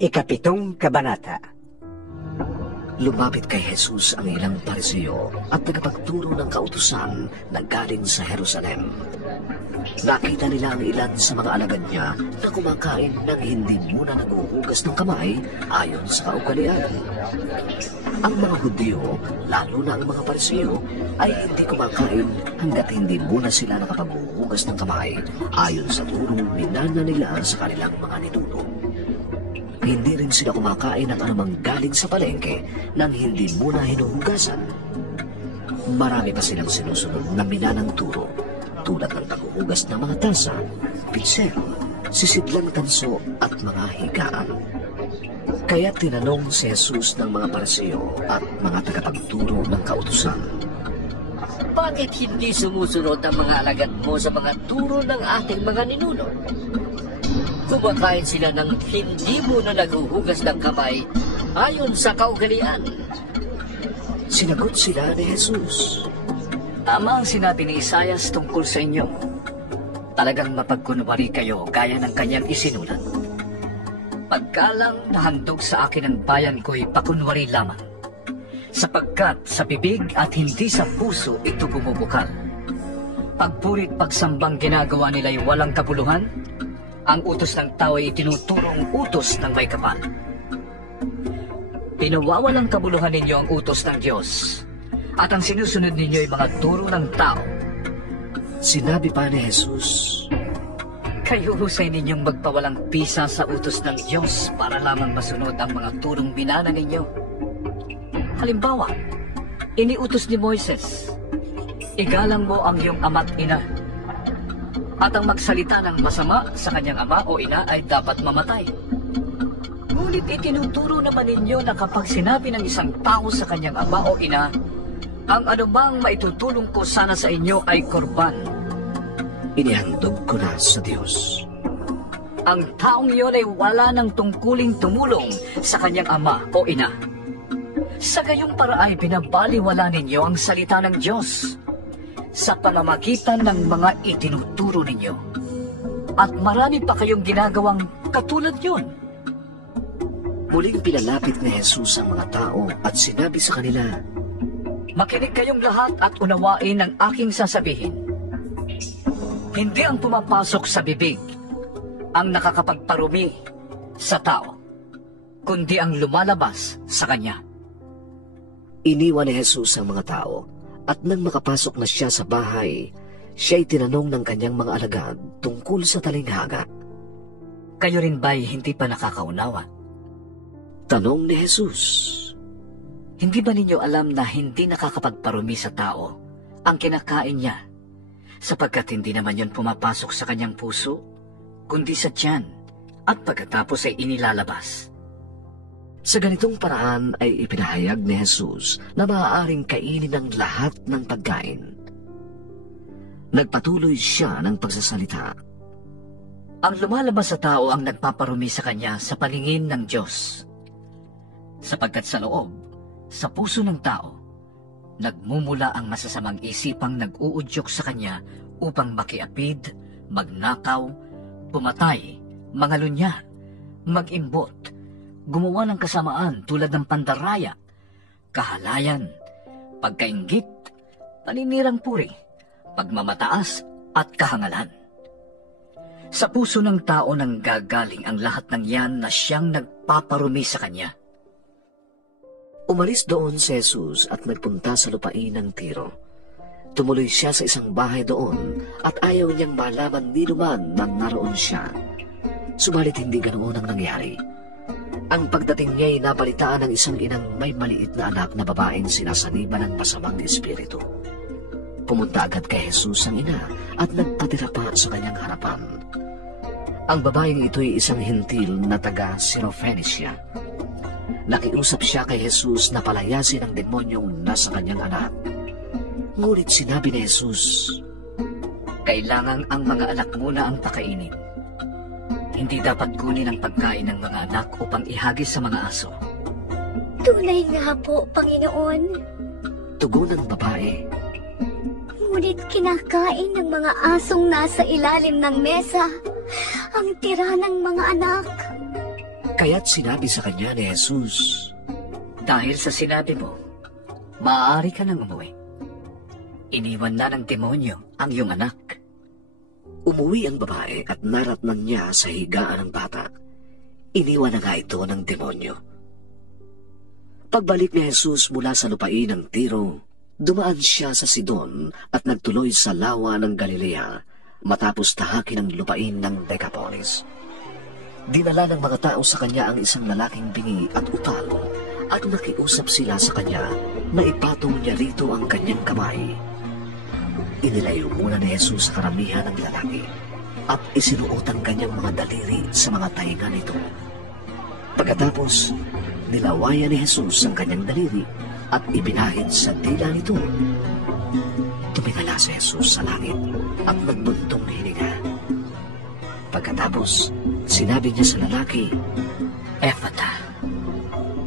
Ikapitong Kabanata. Lumapit kay Jesus ang ilang Pariseo at tagapagturo ng kautusan na galing sa Jerusalem. Nakita nila ang ilan sa mga alagad niya na kumakain nang hindi muna naguhugas ng kamay ayon sa kaugalian. Ang mga Hudyo, lalo na ang mga Pariseo, ay hindi kumakain hanggat hindi muna sila nakapaghuhugas ng kamay ayon sa turong minana nila sa kanilang mga ninuno. Hindi rin sila kumakain ng anumang galing sa palengke nang hindi muna hinuhugasan. Marami pa silang sinusunod na minanang turo tulad ng paghuhugas ng mga tasa, pinsel, sisidlang tanso at mga higaan. Kaya tinanong si Jesus ng mga Pariseo at mga tagapagturo ng kautusan, "Bakit hindi sumusunod ang mga alagad mo sa mga turo ng ating mga ninuno? Kumakain sila ng hindi muna naghuhugas ng kamay ayon sa kaugalian." Sinagot sila ni Jesus, Tama ang sinabi ni Isaias tungkol sa inyo. Talagang mapagkunwari kayo gaya ng kanyang isinulat. Pagkalang nahandog sa akin ang bayan ko'y pakunwari lamang, sapagkat sa bibig at hindi sa puso ito bumubukal. Pagpurit pagsambang ginagawa nila'y walang kabuluhan, ang utos ng tao ay itinuturong utos ng may kapal. Pinawawalang kabuluhan ninyo ang utos ng Diyos, at ang sinusunod ninyo ay mga turo ng tao. Sinabi pa ni Jesus, Kayo husay ninyong magpawalang pisa sa utos ng Diyos para lamang masunod ang mga turong binana ninyo. Halimbawa, iniutos ni Moises, igalang mo ang iyong ama't ina, at ang magsalita ng masama sa kanyang ama o ina ay dapat mamatay. Ngunit itinuturo naman ninyo na kapag sinabi ng isang tao sa kanyang ama o ina, ang anumang maitutulong ko sana sa inyo ay korban, inihandog ko na sa Diyos. ang taong iyon ay wala ng tungkuling tumulong sa kanyang ama o ina. Sa gayong paraay binabaliwala ninyo ang salita ng Diyos sa pamamagitan ng mga itinuturo ninyo. At marami pa kayong ginagawang katulad yun. Muling pinalapit ni Jesus ang mga tao at sinabi sa kanila, Makinig kayong lahat at unawain ang aking sasabihin. Hindi ang pumapasok sa bibig ang nakakapagparumi sa tao, kundi ang lumalabas sa kanya. Iniwan ni Jesus ang mga tao at nang makapasok na siya sa bahay, siya'y tinanong ng kanyang mga alagad tungkol sa talinghaga. Kayo rin ba'y hindi pa nakakaunawa? Tanong ni Jesus, Hindi ba ninyo alam na hindi nakakapagparumi sa tao ang kinakain niya, sapagkat hindi naman yun pumapasok sa kanyang puso, kundi sa tiyan, at pagkatapos ay inilalabas? Sa ganitong paraan ay ipinahayag ni Jesus na maaaring kainin ng lahat ng pagkain. Nagpatuloy siya ng pagsasalita. Ang lumalabas sa tao ang nagpaparumi sa kanya sa paningin ng Diyos, sapagkat sa loob, sa puso ng tao, nagmumula ang masasamang isipang nag-uudyok sa kanya upang makiapid, magnakaw, pumatay, mangalunya, mag-imbot, gumawa ng kasamaan tulad ng pandaraya, kahalayan, pagkainggit, paninirang puri, pagmamataas at kahangalan. Sa puso ng tao nang gagaling ang lahat ng yan na siyang nagpaparumi sa kanya. Umalis doon si Jesus at nagpunta sa lupain ng Tiro. Tumuloy siya sa isang bahay doon at ayaw niyang malaman ni naman na naroon siya. Subalit hindi ganoon ang nangyari. Ang pagdating niya'y nabalitaan ng isang inang may maliit na anak na babaeng sinasaniban ng masamang espiritu. Pumunta agad kay Jesus ang ina at nagpatira pa sa kanyang harapan. Ang babaeng ito'y isang hintil na taga Syrophoenicia. Nakiusap siya kay Jesus na palayasin ang demonyong nasa kanyang anak. Ngunit sinabi ni Jesus, Kailangang ang mga anak muna ang pakainin. Hindi dapat kunin ang pagkain ng mga anak upang ihagis sa mga aso. Tunay nga po, Panginoon. Tugon ng babae, Ngunit kinakain ng mga asong nasa ilalim ng mesa ang tira ng mga anak. Kaya't sinabi sa kanya ni Jesus, Dahil sa sinabi mo, maaari ka nang umuwi. Iniwan na ng demonyo ang iyong anak. Umuwi ang babae at naratnan niya sa higaan ng bata. Iniwan na nga ito ng demonyo. Pagbalik ni Jesus mula sa lupain ng Tiro, dumaan siya sa Sidon at nagtuloy sa lawa ng Galilea matapos tahakin ang lupain ng Decapolis. Dinala ng mga tao sa kanya ang isang lalaking bingi at utal at nakiusap sila sa kanya na ipatong niya rito ang kanyang kamay. Inilayo muna ni Jesus sa karamihan ng lalaki at isinuot ang kanyang mga daliri sa mga tainga nito. Pagkatapos, nilawayan ni Jesus ang kanyang daliri at ibinahid sa dila nito. Tumingala si Jesus sa langit at nagbuntong hininga. Pagkatapos, sinabi niya sa lalaki, Ephata,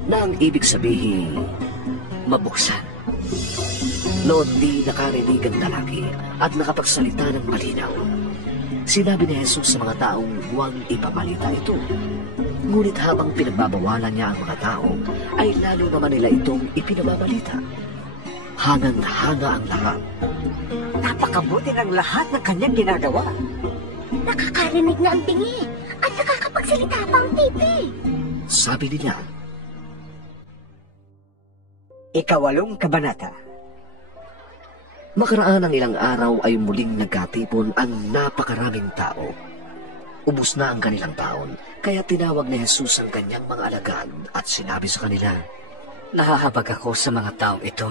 na ang ibig sabihin, mabuksan. noon di nakarinig ang lalaki at nakapagsalita ng malinaw. Sinabi ni Jesus sa mga taong huwag ipamalita ito. Ngunit habang pinagbabawalan niya ang mga tao, ay lalo naman nila itong ipinababalita. Hangang-hanga ang lahat. Napakabuti ng lahat ng kanyang ginagawa. Nakakarinig na ang bingi at nakakapagsalita pa ang pipi. Sabi nila, Ikawalong kabanata. makaraan ng ilang araw ay muling nagkatipon ang napakaraming tao. Ubus na ang kanilang taon, kaya tinawag ni Jesus ang kanyang mga alagad at sinabi sa kanila, Nahahabag ako sa mga taong ito,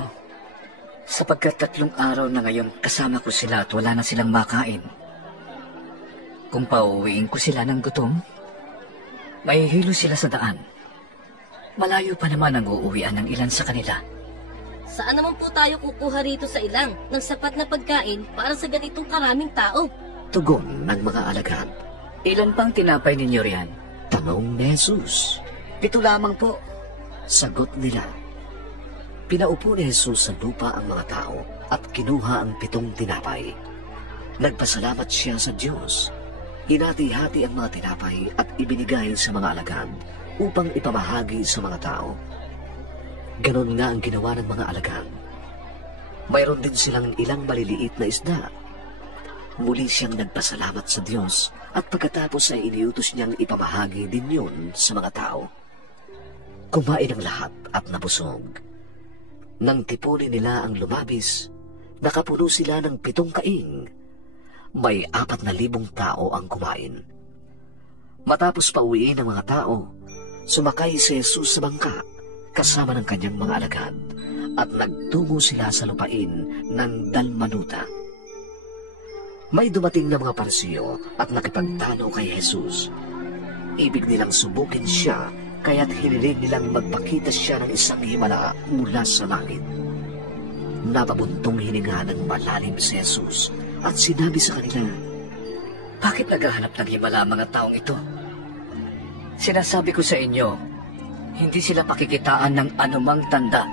sapagkat 3 araw na ngayon kasama ko sila at wala na silang makain. Kung pauwiin ko sila ng gutom, mahihilo sila sa daan. Malayo pa naman ang uuwian ng ilan sa kanila. Saan naman po tayo kukuha rito sa ilang ng sapat na pagkain para sa ganitong karaming tao? tugon ng mga alagad. Ilan pang tinapay ninyo riyan? Tanong ni Jesus. 7 lamang po. Sagot nila. Pinaupo ni Jesus sa lupa ang mga tao at kinuha ang 7 tinapay. Nagpasalamat siya sa Diyos. Hinati-hati ang mga tinapay at ibinigay sa mga alagad upang ipamahagi sa mga tao. Ganon nga ang ginawa ng mga alagad. Mayroon din silang ilang maliliit na isda. Muli siyang nagpasalamat sa Diyos at pagkatapos ay iniutos niyang ipamahagi din yun sa mga tao. Kumain ang lahat at nabusog. Nang tipunin nila ang lumabis, nakapuno sila ng 7 kaing. May 4,000 tao ang kumain. Matapos pauwiin ng mga tao, sumakay si Jesus sa bangka kasama ng kanyang mga alagad at nagtungo sila sa lupain ng Dalmanuta. May dumating na mga Parisiyo at nakipagtalo kay Jesus. Ibig nilang subukin siya, kaya't hiniling nilang magpakita siya ng isang himala mula sa langit. Napabuntong hininga ng malalim si Jesus at sinabi sa kanila, Bakit naghahanap ng himala ang mga taong ito? Sinasabi ko sa inyo, hindi sila pakikitaan ng anumang tanda.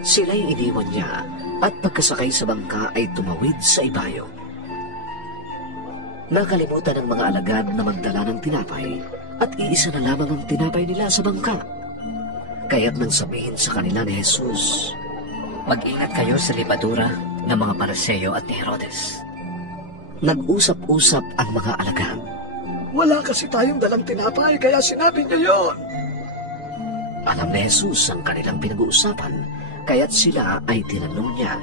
Sila'y iniwan niya at pagkasakay sa bangka ay tumawid sa ibayo. Nakalimutan ng mga alagad na magdala ng tinapay at iisa na lamang ang tinapay nila sa bangka. Kaya't nang sabihin sa kanila ni Jesus, Mag-ingat kayo sa libadura ng mga Pariseo at ni Herodes. nag-usap-usap ang mga alagad. Wala kasi tayong dalang tinapay, kaya sinabi niya yon. Alam ni Jesus ang kanilang pinag-uusapan, kaya't sila ay tinanong niya,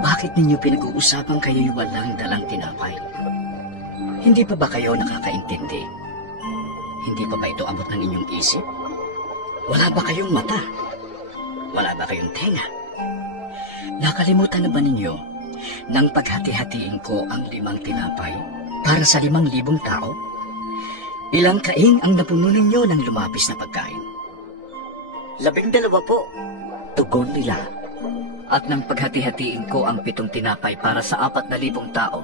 Bakit ninyo pinag-uusapan kayo'y walang dalang tinapay? Hindi pa ba kayo nakakaintindi? Hindi pa ba ito abot ng inyong isip? Wala ba kayong mata? Wala ba kayong tenga? Nakalimutan na ba ninyo nang paghati-hatiin ko ang 5 tinapay para sa 5,000 tao? Ilang kaing ang napuno ninyo ng lumapis na pagkain? 12 po. tugon nila. At nang paghati-hatiin ko ang 7 tinapay para sa 4,000 tao,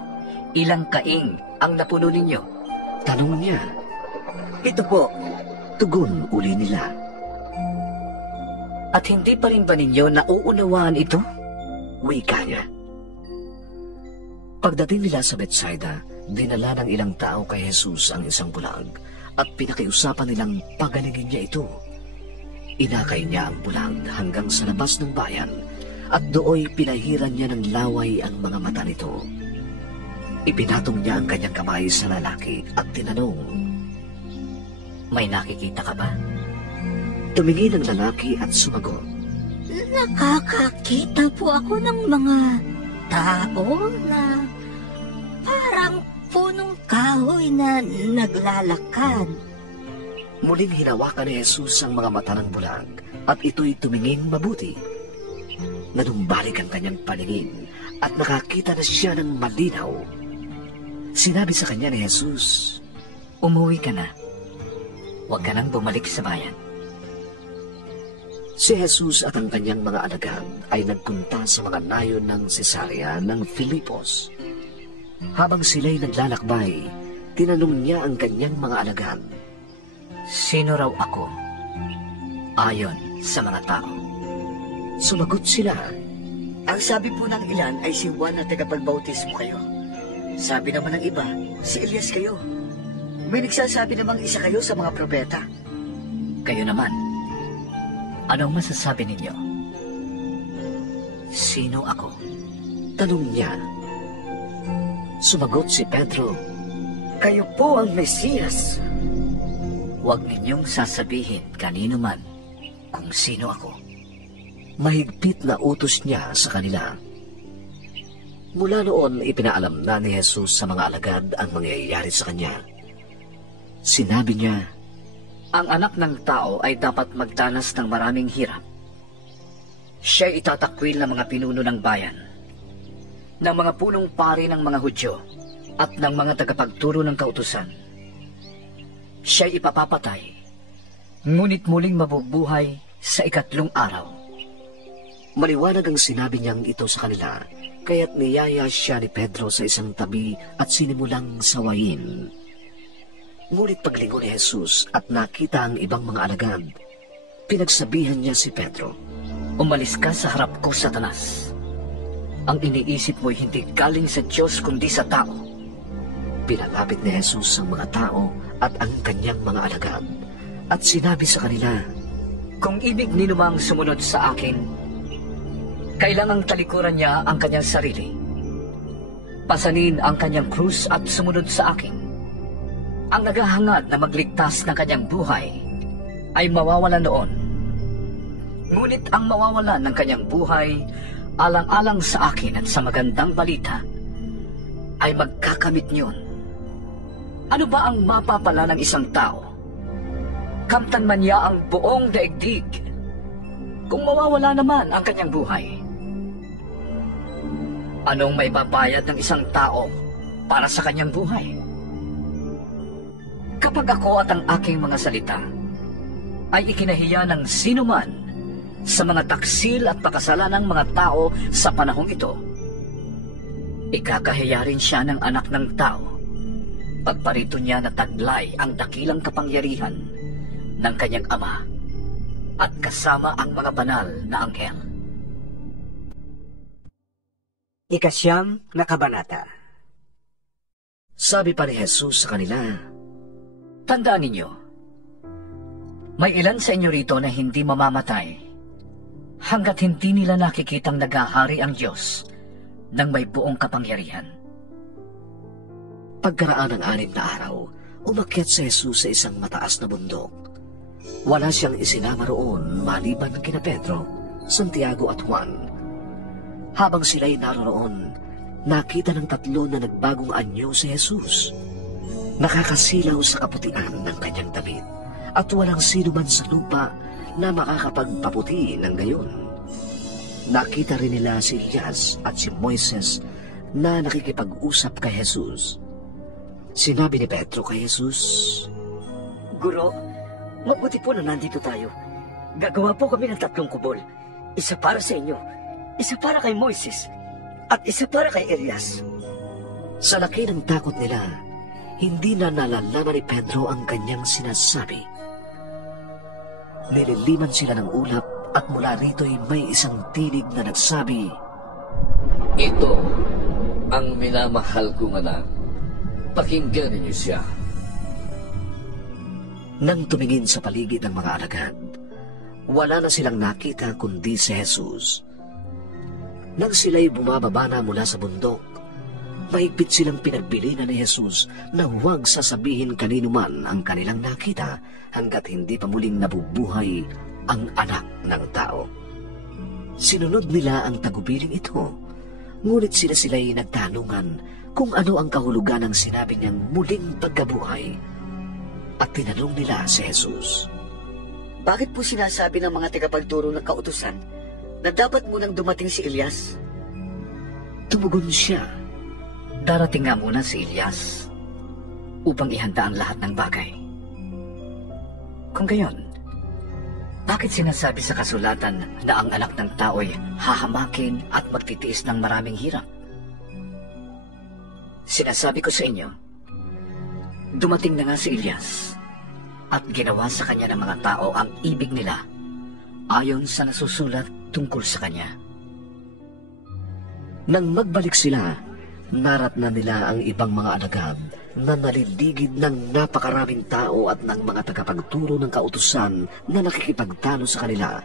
ilang kaing ang napuno ninyo? Tanong niya, 7 po. tugon uli nila. At hindi pa rin ba ninyo nauunawaan ito? Wika niya. Pagdating nila sa Bethsaida, dinala ng ilang tao kay Jesus ang isang bulag at pinakiusapan nilang pagalingin niya ito. Inakay niya ang bulag hanggang sa labas ng bayan at dooy pinahiran niya ng laway ang mga mata nito. Ipinatong niya ang kanyang kamay sa lalaki at tinanong, May nakikita ka ba? tumingin ang lalaki at sumagot, Nakakakita po ako ng mga tao na parang punong kahoy na naglalakad. Muling hinawakan ni Jesus ang mga mata ng bulag at ito'y tumingin mabuti. Nanumbalik ang kanyang paningin at nakakita na siya ng malinaw. Sinabi sa kanya ni Jesus, Umuwi ka na. Huwag ka nang bumalik sa bayan. Si Jesus at ang kanyang mga alagad ay nagpunta sa mga nayon ng Cesarea ng Filipos. Habang sila'y naglalakbay, tinanong niya ang kanyang mga alagad, Sino raw ako? Ayon sa mga tao. Sumagot sila, Ang sabi po ng ilan ay si Juan na tagapagbautismo kayo. Sabi naman ng iba, si Elias kayo. May nagsasabi namang isa kayo sa mga propeta. Kayo naman, anong masasabi ninyo? Sino ako? tanong niya. Sumagot si Pedro, Kayo po ang Mesiyas. Huwag ninyong sasabihin kanino man kung sino ako. mahigpit na utos niya sa kanila. Mula noon, ipinaalam na ni Jesus sa mga alagad ang mangyayari sa kanya. Sinabi niya, Ang anak ng tao ay dapat magdanas ng maraming hirap. Siya itatakwil ng mga pinuno ng bayan, ng mga punong pari ng mga Hudyo, at ng mga tagapagturo ng kautusan. Siya ipapapatay, ngunit muling mabubuhay sa 3 araw. maliwanag ang sinabi niyang ito sa kanila, kaya't niyaya siya ni Pedro sa isang tabi at sinimulang sawayin. Ngunit paglingon ni Jesus at nakita ang ibang mga alagad, pinagsabihan niya si Pedro, Umalis ka sa harap ko, Satanas. Ang iniisip mo'y hindi galing sa Diyos kundi sa tao. Pinalapit ni Jesus ang mga tao at ang kanyang mga alagad, at sinabi sa kanila, Kung ibig ni lumang sumunod sa akin, kailangang talikuran niya ang kanyang sarili. Pasanin ang kanyang krus at sumunod sa akin. Ang naghahangad na magligtas ng kanyang buhay ay mawawala noon. Ngunit ang mawawala ng kanyang buhay alang-alang sa akin at sa magandang balita ay magkakamit niyon. Ano ba ang mapapala ng isang tao? Kamtan man niya ang buong daigdig kung mawawala naman ang kanyang buhay. Anong may babayad ng isang tao para sa kanyang buhay? Kapag ako at ang aking mga salita ay ikinahiya ng sino man sa mga taksil at pakasalanang mga tao sa panahong ito, ikakahiya rin siya ng anak ng tao pagparito niya na taglay ang dakilang kapangyarihan ng kanyang ama at kasama ang mga banal na anghel. 9 na kabanata. sabi pa ni Jesus sa kanila, Tandaan ninyo, may ilan sa inyo rito na hindi mamamatay hanggat hindi nila nakikitang naghahari ang Diyos ng may buong kapangyarihan. Pagkaraan ng 6 na araw, umakyat si Jesus sa isang mataas na bundok. Wala siyang isinama roon maliban kina Pedro, Santiago at Juan. Habang sila'y naroon, nakita ng 3 na nagbagong anyo si Jesus. Nakakasilaw sa kaputian ng kanyang damit at walang sino man sa lupa na makakapagpaputi ng gayon. Nakita rin nila si Elias at si Moises na nakikipag-usap kay Jesus. Sinabi ni Pedro kay Jesus, Guro, mabuti po na nandito tayo. Gagawa po kami ng 3 kubol. Isa para sa inyo, isa para kay Moises, at isa para kay Elias. Sa laki ng takot nila, hindi na nalalaman ni Pedro ang kanyang sinasabi. Nililiman sila ng ulap at mula rito'y may isang tinig na nagsabi, Ito ang minamahal kong anak. Pakinggan ninyo siya. Nang tumingin sa paligid ng mga alagad, wala na silang nakita kundi si Jesus. Nang sila'y bumababa na mula sa bundok, mahigpit silang pinagbilinan ni Jesus na huwag sasabihin kanino man ang kanilang nakita hanggat hindi pa muling nabubuhay ang anak ng tao. Sinunod nila ang tagubiling ito, ngunit sila'y nagtanungan kung ano ang kahulugan ng sinabi niyang muling pagkabuhay. At tinanong nila si Jesus, Bakit po sinasabi ng mga tagapagturo ng kautusan na dapat munang dumating si Elias? Tumugon siya, Darating nga muna si Elias upang ihanda ang lahat ng bagay. Kung gayon, bakit sinasabi sa kasulatan na ang anak ng tao'y hahamakin at magtitiis ng maraming hirap? Sinasabi ko sa inyo, dumating na nga si Elias at ginawa sa kanya ng mga tao ang ibig nila ayon sa nasusulat tungkol sa kanya. nang magbalik sila, naratnan nila ang ibang mga alagad na naliligid ng napakaraming tao at ng mga tagapagturo ng kautusan na nakikipagtalo sa kanila.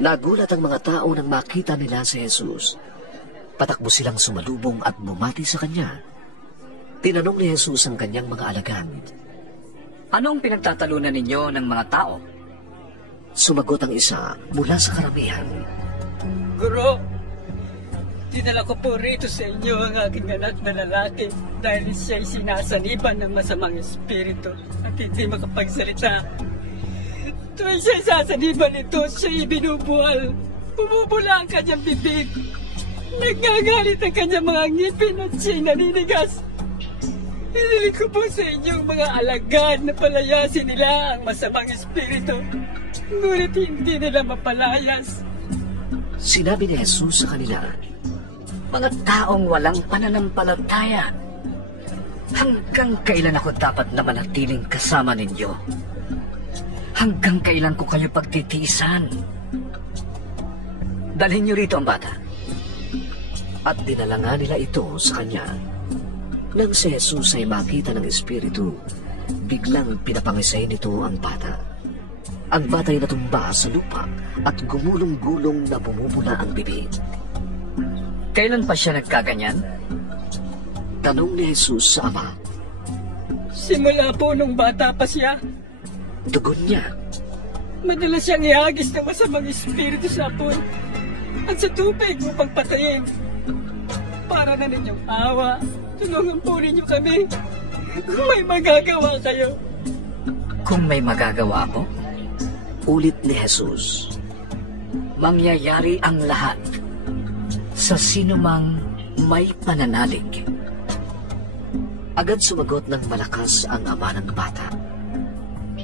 Nagulat ang mga tao nang makita nila si Jesus. Patakbo silang sumalubong at bumati sa kanya. Tinanong ni Jesus ang kanyang mga alagad, Anong pinagtatalunan ninyo ng mga tao? Sumagot ang isa mula sa karamihan, Guro, dinala ko po rito sa inyo ang aking anak na lalaki dahil siya'y sinasaniban ng masamang espiritu at hindi makapagsalita. Tuwing siya'y sasaniban ito, siya'y binubuhal. Bumubula ang kanyang bibig. Nagagalit ang kanyang mga ngipin at siya'y naninigas. Hiniling ko po sa inyong mga alagad na palayasin nila ang masamang espiritu. Ngunit hindi nila mapalayas. Sinabi ni Jesus sa kanila, Mga taong walang pananampalataya. Hanggang kailan ako dapat na manatiling kasama ninyo? Hanggang kailan ko kayo pagtitiisan? Dalhin niyo rito ang bata. at dinala nga nila ito sa kanya. Nang si Jesus ay makita ng Espiritu, biglang pinapangisay nito ang bata. Ang bata'y natumba sa lupa at gumulong-gulong na bumubula ang bibig. Kailan pa siya nagkaganyan? Tanong ni Jesus sa ama. Simula po nung bata pa siya. Tugon niya. Madalas siyang ihagis ng masamang espiritu sa apon at sa tubig upang patayin. Para na ninyong awa, tulungan po ninyo kami. Kung may magagawa kayo. Kung may magagawa ako, Ulit ni Jesus. mangyayari ang lahat sa sinumang may pananalig. Agad sumagot ng malakas ang ama ng bata.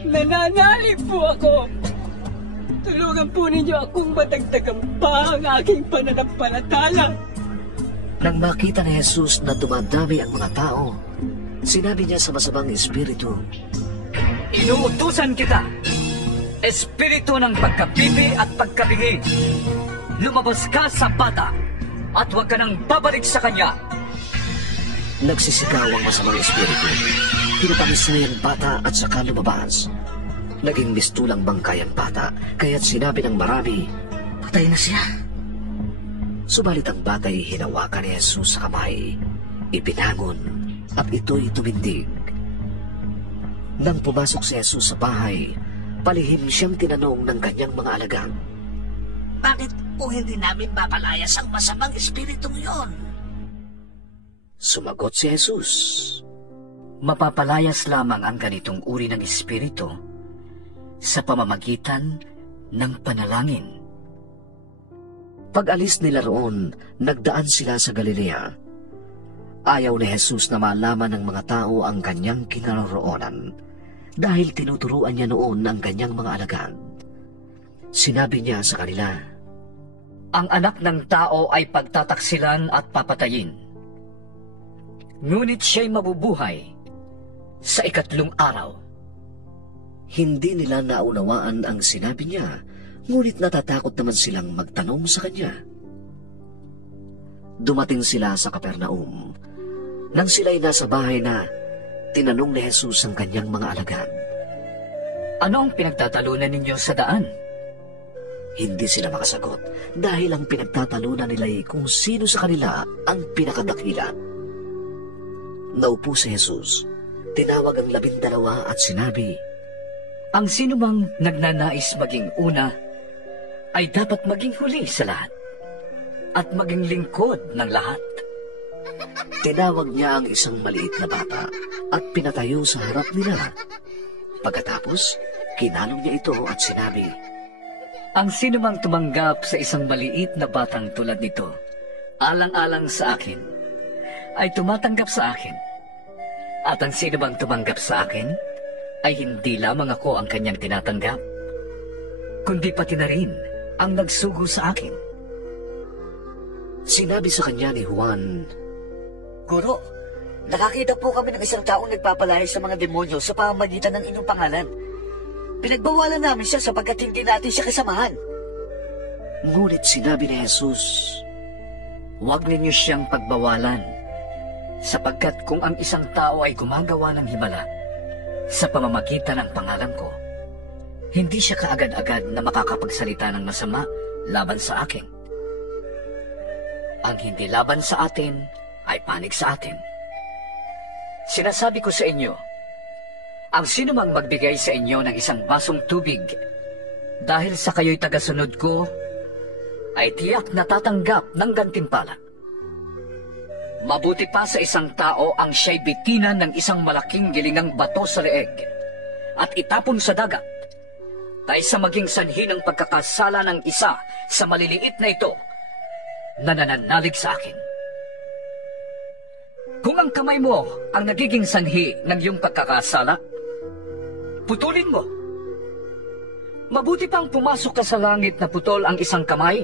Nananalig po ako. Tulungan po ninyo akong madagdagan pa ang aking pananampalataya. Nang makita ni Jesus na dumadami ang mga tao, sinabi niya sa masamang espiritu, Inuutusan kita, espiritu ng pagkabibi at pagkabingi. Lumabas ka sa bata at huwag ka nang babalik sa kanya. Nagsisigaw ang masamang espiritu. Pinapangisay ang bata at saka lumabas. Naging mistulang bangkay ang bata, kaya't sinabi ng marami, Patay na siya. Subalit ang bata'y hinawakan ni Jesus sa kamay, ipinangon, at ito'y tumindig. Nang pumasok si Jesus sa bahay, palihim siyang tinanong ng kanyang mga alagad. Bakit po hindi namin mapalayas ang masamang espiritong yon? Sumagot si Jesus. Mapapalayas lamang ang ganitong uri ng espiritu sa pamamagitan ng panalangin. Pag-alis nila roon, nagdaan sila sa Galilea. Ayaw ni Jesus na malaman ng mga tao ang kanyang kinaroroonan dahil tinuturuan niya noon ang kanyang mga alagad. Sinabi niya sa kanila, Ang anak ng tao ay pagtataksilan at papatayin. Ngunit siya'y mabubuhay sa ikatlong araw. Hindi nila naunawaan ang sinabi niya, ngunit natatakot naman silang magtanong sa kanya. Dumating sila sa Capernaum. Nang sila'y nasa bahay na, tinanong ni Jesus ang kanyang mga alagad. Ano ang pinagtatalunan ninyo sa daan? Hindi sila makasagot dahil ang pinagtatalunan nila ay kung sino sa kanila ang pinakadakila. Naupo si Jesus, tinawag ang 12 at sinabi, Ang sinumang nagnanais maging una ay dapat maging huli sa lahat at maging lingkod ng lahat. Tinawag niya ang isang maliit na bata at pinatayo sa harap nila. Pagkatapos, kinalong niya ito at sinabi, Ang sinumang tumanggap sa isang maliit na batang tulad nito, alang-alang sa akin, ay tumatanggap sa akin. At ang sinumang tumanggap sa akin, ay hindi lamang ako ang kanyang tinatanggap, kundi pati na rin ang nagsugo sa akin. Sinabi sa kanya ni Juan, Guro, nakakita po kami ng isang taong nagpapalaya sa mga demonyo sa pamamagitan ng inyong pangalan. Pinagbawalan namin siya sapagkat hindi natin siya kasamahan. Ngunit sinabi ni Jesus, Huwag ninyo siyang pagbawalan, sapagkat kung ang isang tao ay gumagawa ng himala sa pamamagitan ng pangalan ko, hindi siya kaagad-agad na makakapagsalita ng masama laban sa akin. Ang hindi laban sa atin ay panig sa atin. Sinasabi ko sa inyo, ang sinumang magbigay sa inyo ng isang basong tubig dahil sa kayo'y tagasunod ko, ay tiyak na tatanggap ng gantimpala. Mabuti pa sa isang tao ang siya'y bitinan ng isang malaking gilingang bato sa leeg at itapon sa dagat, kaysa maging sanhi ng pagkakasala ng isa sa maliliit na ito na nananalig sa akin. Kung ang kamay mo ang nagiging sanhi ng iyong pagkakasala, putulin mo. Mabuti pang pumasok ka sa langit na putol ang isang kamay,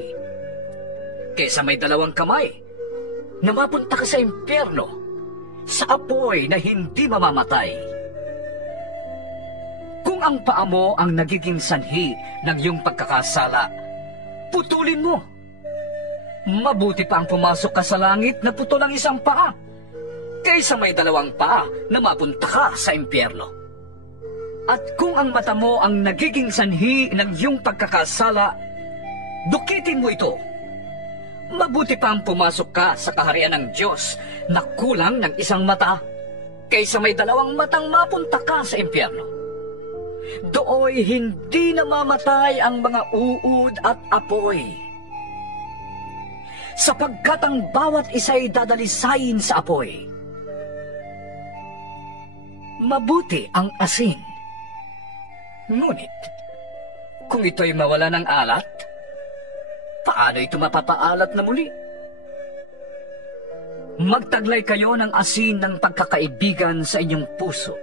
kaysa may 2 kamay na mapunta ka sa impyerno, sa apoy na hindi mamamatay. Kung ang paa mo ang nagiging sanhi ng iyong pagkakasala, putulin mo. Mabuti pa ang pumasok ka sa langit na putol ang isang paa, kaysa may 2 paa na mapunta ka sa impyerno. At kung ang mata mo ang nagiging sanhi ng iyong pagkakasala, dukitin mo ito. Mabuti pa ang pumasok ka sa kaharian ng Diyos na kulang ng 1 mata, kaysa may 2 matang mapunta ka sa impyerno. Dooy hindi namamatay ang mga uod at apoy, sapagkat ang bawat isa'y dadalisayin sa apoy. Mabuti ang asin, ngunit kung ito'y mawala ng alat, paano ito mapapaalat na muli? Magtaglay kayo ng asin ng pagkakaibigan sa inyong puso,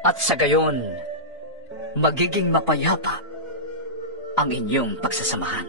at sa gayon, magiging mapayapa ang inyong pagsasamahan.